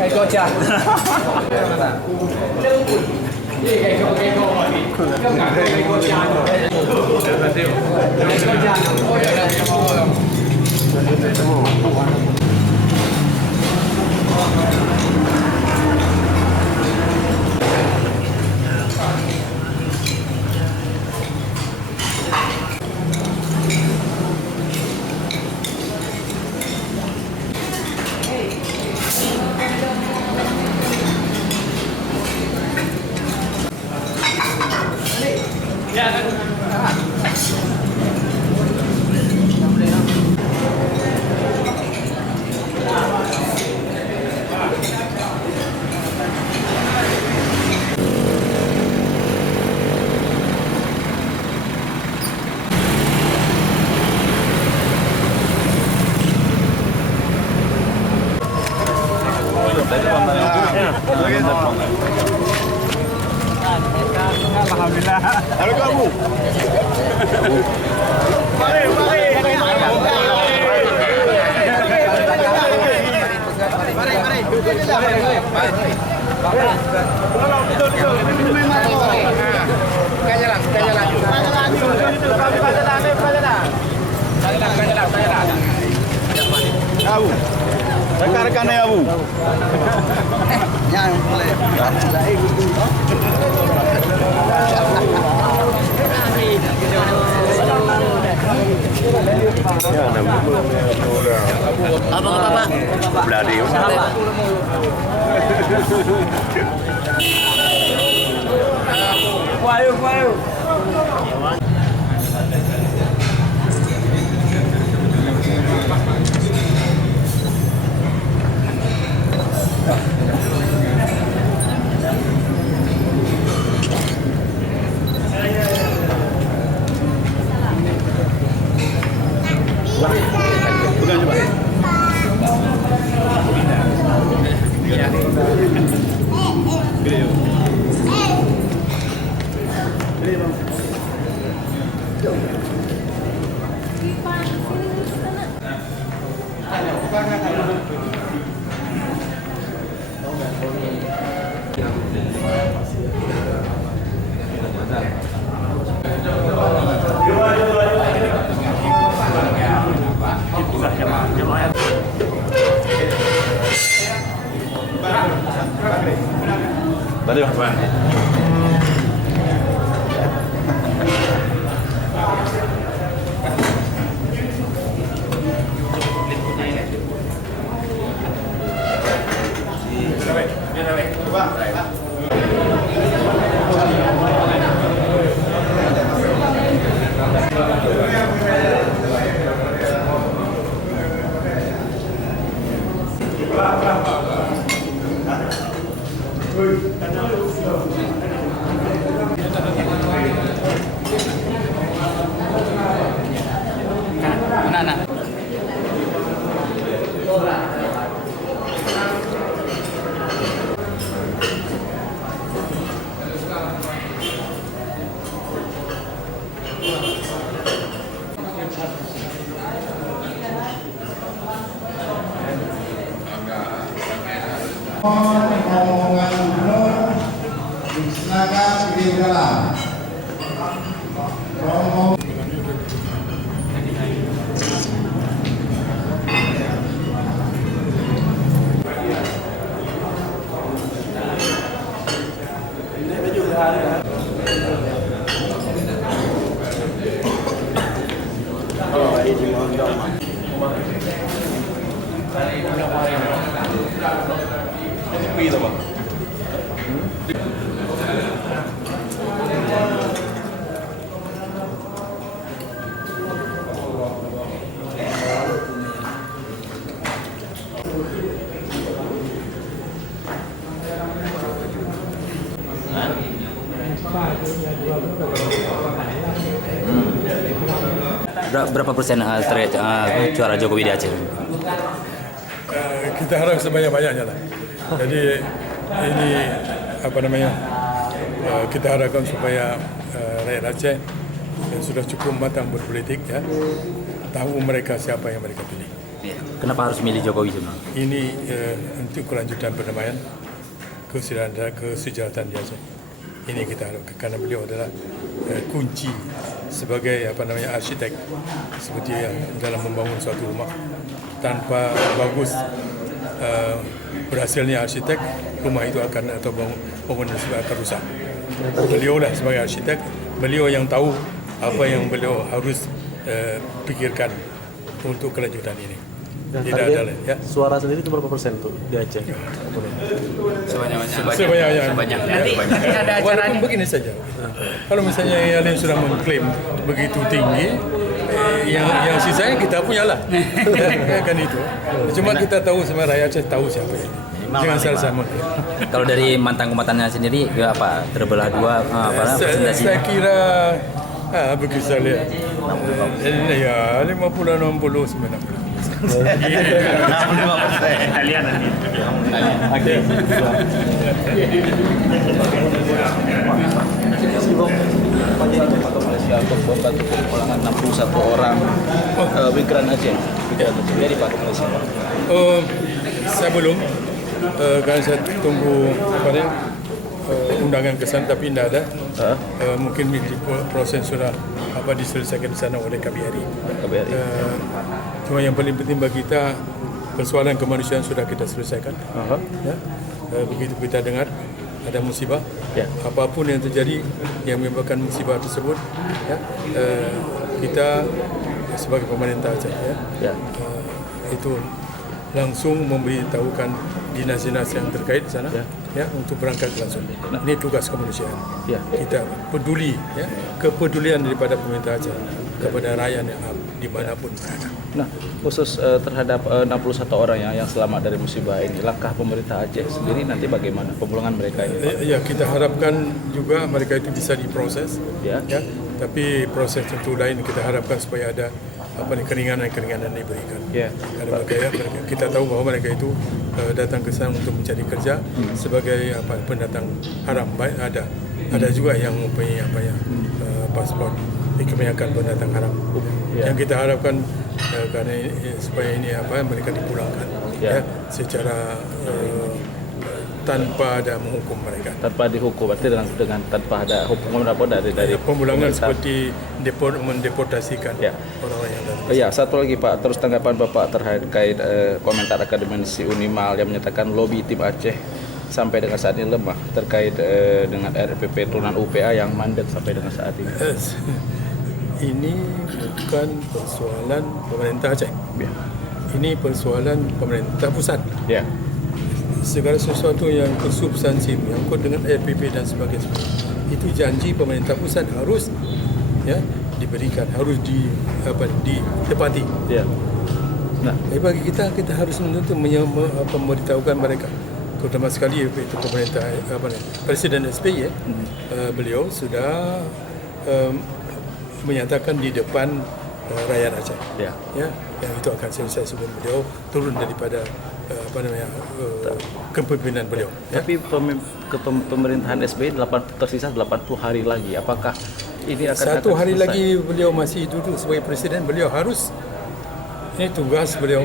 Kayak gojek. Alhamdulillah. Halo kamu. Mari, mari. Abu. Rekan-rekannya Abu. Yang boleh. Apa Pak? Beladi. Wayu. Bukan coba. Gede. Tadi Mas. Omongan gubernur silakan di dalam. Berapa persen terkait suara Jokowi di Aceh? Kita harap sebanyak-banyaknya lah. Jadi ini kita harapkan supaya rakyat Aceh yang sudah cukup matang berpolitik ya, tahu mereka siapa yang mereka pilih. Kenapa harus milih Jokowi sebenarnya? Ini untuk kelanjutan perdamaian, kesejahteraan di Aceh. Ini kita harapkan karena beliau adalah kunci sebagai arsitek seperti dalam membangun suatu rumah. Tanpa bagus berhasilnya arsitek, rumah itu akan atau bangunan itu akan rusak. Beliau lah sebagai arsitek, beliau yang tahu apa yang beliau harus pikirkan untuk kelanjutan ini. Dan Tidak ada lain, ya. suara sendiri itu berapa persen tuh di Aceh? Sebanyak. Nanti ada acara Walaupun begini saja. Kalau misalnya yang lain sudah mengklaim begitu tinggi, yang sisanya kita punyalah. Kan itu. Cuma kita tahu sebenarnya rakyat Aceh tahu siapa ini. Jangan salah sama. Kalau dari mantan komandannya sendiri, apa terbelah dua presentasinya? Saya kira begitu saya lihat. Ya 50-60 sebenarnya. 65%. Kalian nanti. Untuk membantu pemulangan 61 orang migran Aceh. Jadi Pak Malaysia. Saya belum, karena saya tunggu undangan ke sana tapi tidak ada. Mungkin proses sudah diselesaikan di sana oleh KBRI. Cuma yang paling penting bagi kita persoalan kemanusiaan sudah kita selesaikan. Ya. Begitu kita dengar ada musibah, apapun yang terjadi yang menyebabkan musibah tersebut, ya, kita sebagai pemerintah Aceh, itu langsung memberitahukan dinas-dinas yang terkait di sana, ya, untuk berangkat langsung. Ini tugas kemanusiaan. Kita peduli, ya, kepedulian daripada pemerintah Aceh kepada rakyat dimanapun berada. Nah, khusus terhadap 61 orang yang selamat dari musibah ini, langkah pemerintah Aceh sendiri nanti bagaimana pemulangan mereka ini, Pak? Ya, kita harapkan juga mereka itu bisa diproses, Ya. tapi proses tentu lain kita harapkan supaya ada keringanan diberikan. Karena kita tahu bahwa mereka itu datang ke sana untuk mencari kerja sebagai pendatang haram. Baik ada juga yang mempunyai paspor, kebanyakan pendatang haram. Yang kita harapkan karena supaya ini mereka dipulangkan secara tanpa ada menghukum mereka. Tanpa dihukum, berarti dengan tanpa ada hukuman apa dari pemulangan pemerintah. seperti mendeportasikan orang-orang yang datang. Ya, satu lagi Pak, terus tanggapan Bapak terkait komentar akademisi Unimal yang menyatakan lobi tim Aceh sampai dengan saat ini lemah terkait dengan RPP turunan UPA yang mandat sampai dengan saat ini. Ini bukan persoalan pemerintah Aceh. Ini persoalan pemerintah pusat. Segala sesuatu yang bersubstansi menyangkut dengan RPP dan sebagainya, itu janji pemerintah pusat harus diberikan, harus ditepati. Nah, bagi kita harus menuntut memberitahukan mereka, terutama sekali itu pemerintah Presiden SBY, beliau sudah menyatakan di depan rakyat Aceh, yang itu akan selesai sebelum beliau turun daripada kepemimpinan beliau. Tapi pemerintahan SBY tersisa 80 hari lagi. Apakah ini akan satu hari selesai? lagi beliau masih duduk sebagai presiden, beliau harus, ini tugas beliau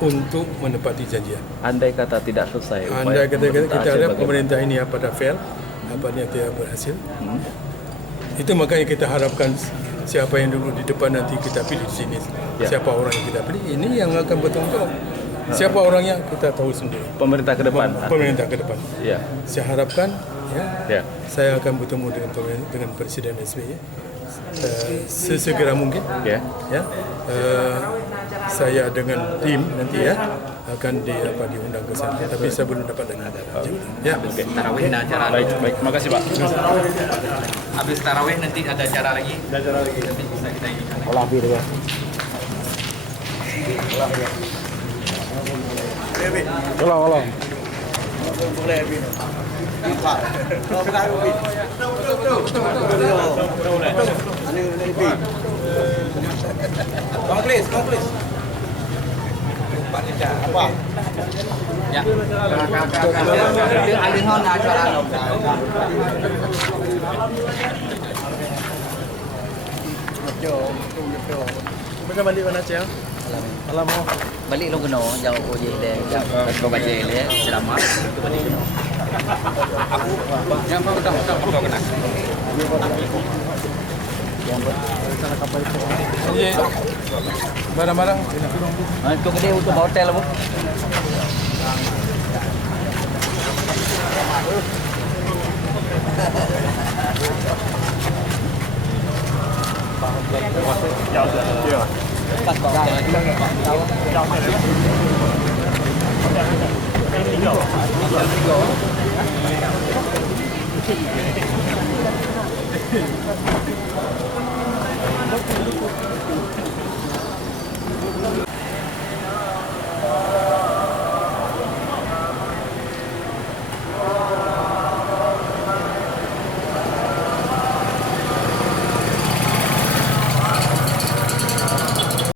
untuk menepati janjian. Andai kata tidak selesai, Andai kata kita Aceh lihat bagaimana? pemerintah ini fail, tidak berhasil. Itu makanya kita harapkan siapa yang duduk di depan nanti kita pilih di sini. Siapa orang yang kita pilih, ini yang akan bertanggung jawab. Siapa orangnya kita tahu sendiri. Pemerintah ke depan. Pemerintah ke depan. Saya harapkan saya akan bertemu dengan Presiden SBY sesegera mungkin. Saya dengan tim nanti akan diundang ke sana. Tapi saya belum dapat dengar. Tarawih ada acara. Baik, makasih Pak. Habis tarawih nanti ada acara lagi. Nanti bisa kita ini. Komplis. Apa? Ya. Mereka balik mana Aceh? Alam mau. Balik lo kena jauh oje dia, jauh kau baca dia selamat. Aku yang udah kena. Jadi barang-barang Untuk dia untuk hotel apa?